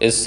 اس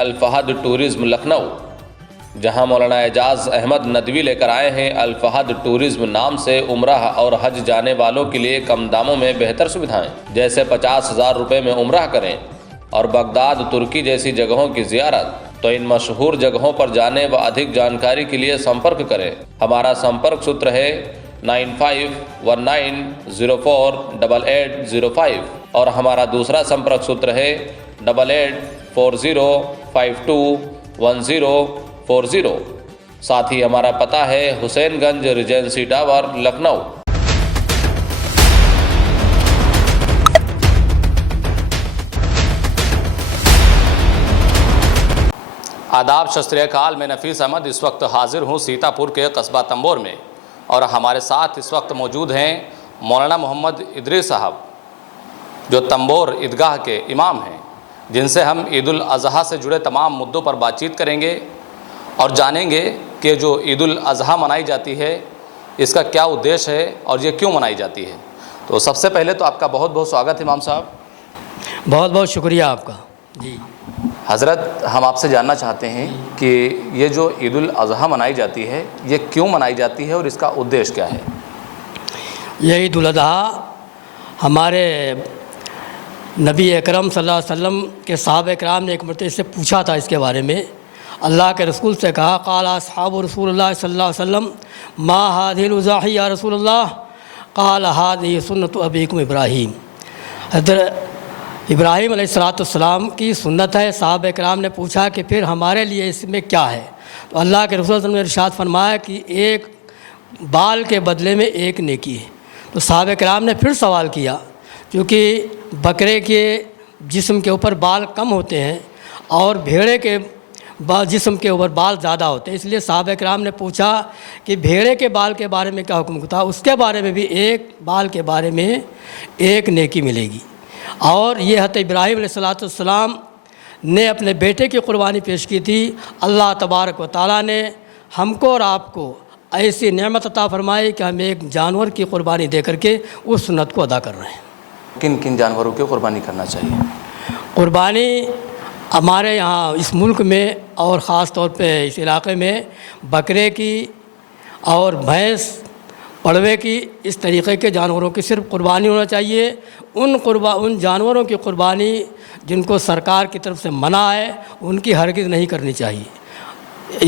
الفہد tourism Lucknow, جہاں مولانا اعجاز احمد ندوی لے کر آئے ہیں الفہد ٹورزم نام سے عمرہ اور حج جانے والوں کے لیے کم داموں میں بہتر سویدھائیں، جیسے 50,000 روپے میں عمرہ کریں اور بغداد ترکی جیسی جگہوں کی زیارت۔ تو ان مشہور جگہوں پر جانے و ادھک جانکاری کے لیے سمپرک کریں۔ ہمارا سمپرک ستر ہے 9519048805 اور ہمارا دوسرا سمپرک ستر ہے 8840521040۔ ساتھ ہی ہمارا پتہ ہے حسین گنج ریجنسی ٹاور لکھنؤ۔ آداب، شت سری اکال، میں نفیس احمد اس وقت حاضر ہوں سیتا پور کے قصبہ تمبور میں، اور ہمارے ساتھ اس وقت موجود ہیں مولانا محمد ادریس صاحب، جو تمبور عیدگاہ کے امام ہیں، جن سے ہم عید الاضحیٰ سے جڑے تمام مدعوں پر بات چیت کریں گے اور جانیں گے کہ جو عید الاضحیٰ منائی جاتی ہے اس کا کیا ادیش ہے اور یہ کیوں منائی جاتی ہے۔ تو سب سے پہلے تو آپ کا بہت بہت سواگت ہے امام صاحب۔ بہت بہت شکریہ آپ کا۔ جی حضرت، ہم آپ سے جاننا چاہتے ہیں کہ یہ جو عید الاضحیٰ منائی جاتی ہے یہ کیوں منائی جاتی ہے اور اس کا ادیش کیا ہے؟ یہ عید الاضحیٰ ہمارے نبی اکرم صلی اللہ علیہ وسلم کے صحابہ کرام نے ایک مرتبہ سے پوچھا تھا اس کے بارے میں۔ اللہ کے رسول سے کہا، قال اصحاب رسول اللہ صلی اللہ علیہ وسلم ما هذه الاضاحی یا رسول اللہ، قال هذه سنت ابیکم ابراہیم۔ حضرت ابراہیم علیہ السلام کی سنت ہے۔ صحابہ کرام نے پوچھا کہ پھر ہمارے لیے اس میں کیا ہے؟ تو اللہ کے رسول صلی اللہ علیہ وسلم نے ارشاد فرمایا کہ ایک بال کے بدلے میں ایک نیکی ہے۔ تو صحابہ کرام نے پھر سوال کیا، کیونکہ بکرے کے جسم کے اوپر بال کم ہوتے ہیں اور بھیڑے کے جسم کے اوپر بال زیادہ ہوتے ہیں، اس لیے صحابہ کرام نے پوچھا کہ بھیڑے کے بال کے بارے میں کیا حکم تھا؟ اس کے بارے میں بھی ایک بال کے بارے میں ایک نیکی ملے گی۔ اور یہ حضرت ابراہیم علیہ السلام نے اپنے بیٹے کی قربانی پیش کی تھی۔ اللہ تبارک و تعالیٰ نے ہم کو اور آپ کو ایسی نعمت عطا فرمائی کہ ہم ایک جانور کی قربانی دے کر کے اس سنت کو ادا کر رہے ہیں۔ کن کن جانوروں کی قربانی کرنا چاہیے؟ قربانی ہمارے یہاں اس ملک میں اور خاص طور پہ اس علاقے میں بکرے کی اور بھینس، پڑوے کی، اس طریقے کے جانوروں کی صرف قربانی ہونا چاہیے۔ ان جانوروں کی قربانی جن کو سرکار کی طرف سے منع ہے ان کی ہرگز نہیں کرنی چاہیے۔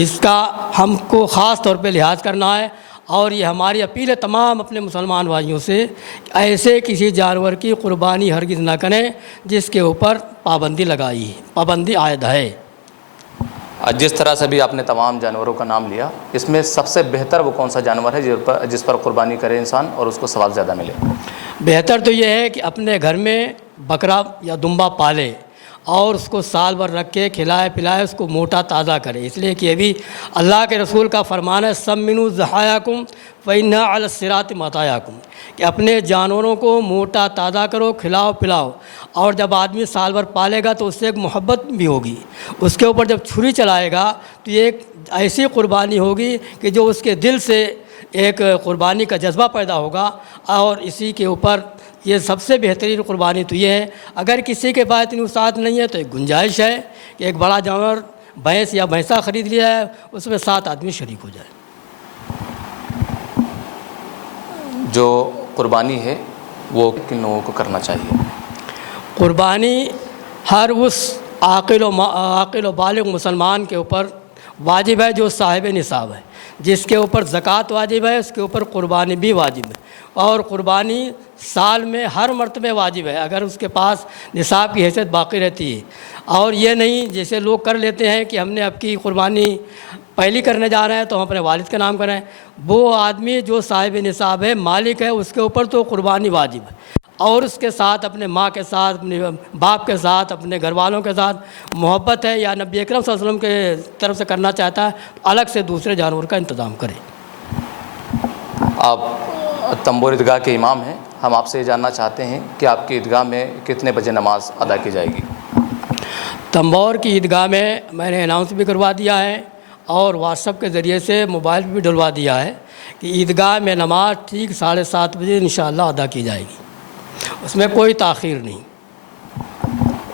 اس کا ہم کو خاص طور پہ لحاظ کرنا ہے، اور یہ ہماری اپیل ہے تمام اپنے مسلمان بھائیوں سے کہ ایسے کسی جانور کی قربانی ہرگز نہ کریں جس کے اوپر پابندی لگائی ہے، پابندی عائد ہے۔ جس طرح سے بھی آپ نے تمام جانوروں کا نام لیا، اس میں سب سے بہتر وہ کون سا جانور ہے جس پر قربانی کرے انسان اور اس کو ثواب زیادہ ملے؟ بہتر تو یہ ہے کہ اپنے گھر میں بکرا یا دمبا پالے اور اس کو سال بھر رکھ کے کھلائے پلائے، اس کو موٹا تازہ کرے، اس لیے کہ یہ بھی اللہ کے رسول کا فرمان ہے، سمنوا ضحایاکم فإنھا علی الصراط مطایاکم، کہ اپنے جانوروں کو موٹا تازہ کرو، کھلاؤ پلاؤ۔ اور جب آدمی سال بھر پالے گا تو اس سے ایک محبت بھی ہوگی، اس کے اوپر جب چھری چلائے گا تو یہ ایک ایسی قربانی ہوگی کہ جو اس کے دل سے ایک قربانی کا جذبہ پیدا ہوگا۔ اور اسی کے اوپر یہ سب سے بہترین قربانی تو یہ ہے، اگر کسی کے پاس اتنی وسعت نہیں ہے تو ایک گنجائش ہے کہ ایک بڑا جانور بھینس یا بھینسا خرید لیا ہے، اس میں 7 آدمی شریک ہو جائے۔ جو قربانی ہے وہ کن لوگوں کو کرنا چاہیے؟ قربانی ہر اس عاقل و بالغ مسلمان کے اوپر واجب ہے جو صاحب نصاب ہے، جس کے اوپر زکوٰۃ واجب ہے اس کے اوپر قربانی بھی واجب ہے، اور قربانی سال میں ہر مرتبہ واجب ہے اگر اس کے پاس نصاب کی حیثیت باقی رہتی ہے۔ اور یہ نہیں جیسے لوگ کر لیتے ہیں کہ ہم نے اب کی قربانی پہلی کرنے جا رہے ہیں تو ہم اپنے والد کا نام کریں، وہ آدمی جو صاحب نصاب ہے، مالک ہے، اس کے اوپر تو قربانی واجب ہے، اور اس کے ساتھ اپنے ماں کے ساتھ، اپنے باپ کے ساتھ، اپنے گھر والوں کے ساتھ محبت ہے یا نبی اکرم صلی اللہ علیہ وسلم کے طرف سے کرنا چاہتا ہے تو الگ سے دوسرے جانور کا انتظام کرے۔ آپ تمبور عیدگاہ کے امام ہیں، ہم آپ سے یہ جاننا چاہتے ہیں کہ آپ کی عیدگاہ میں کتنے بجے نماز ادا کی جائے گی؟ تمبور کی عیدگاہ میں نے اناؤنس بھی کروا دیا ہے اور واٹس ایپ کے ذریعے سے موبائل پہ بھی ڈلوا دیا ہے کہ عیدگاہ میں نماز ٹھیک 7:30 بجے انشاءاللہ ادا کی جائے گی، اس میں کوئی تاخیر نہیں۔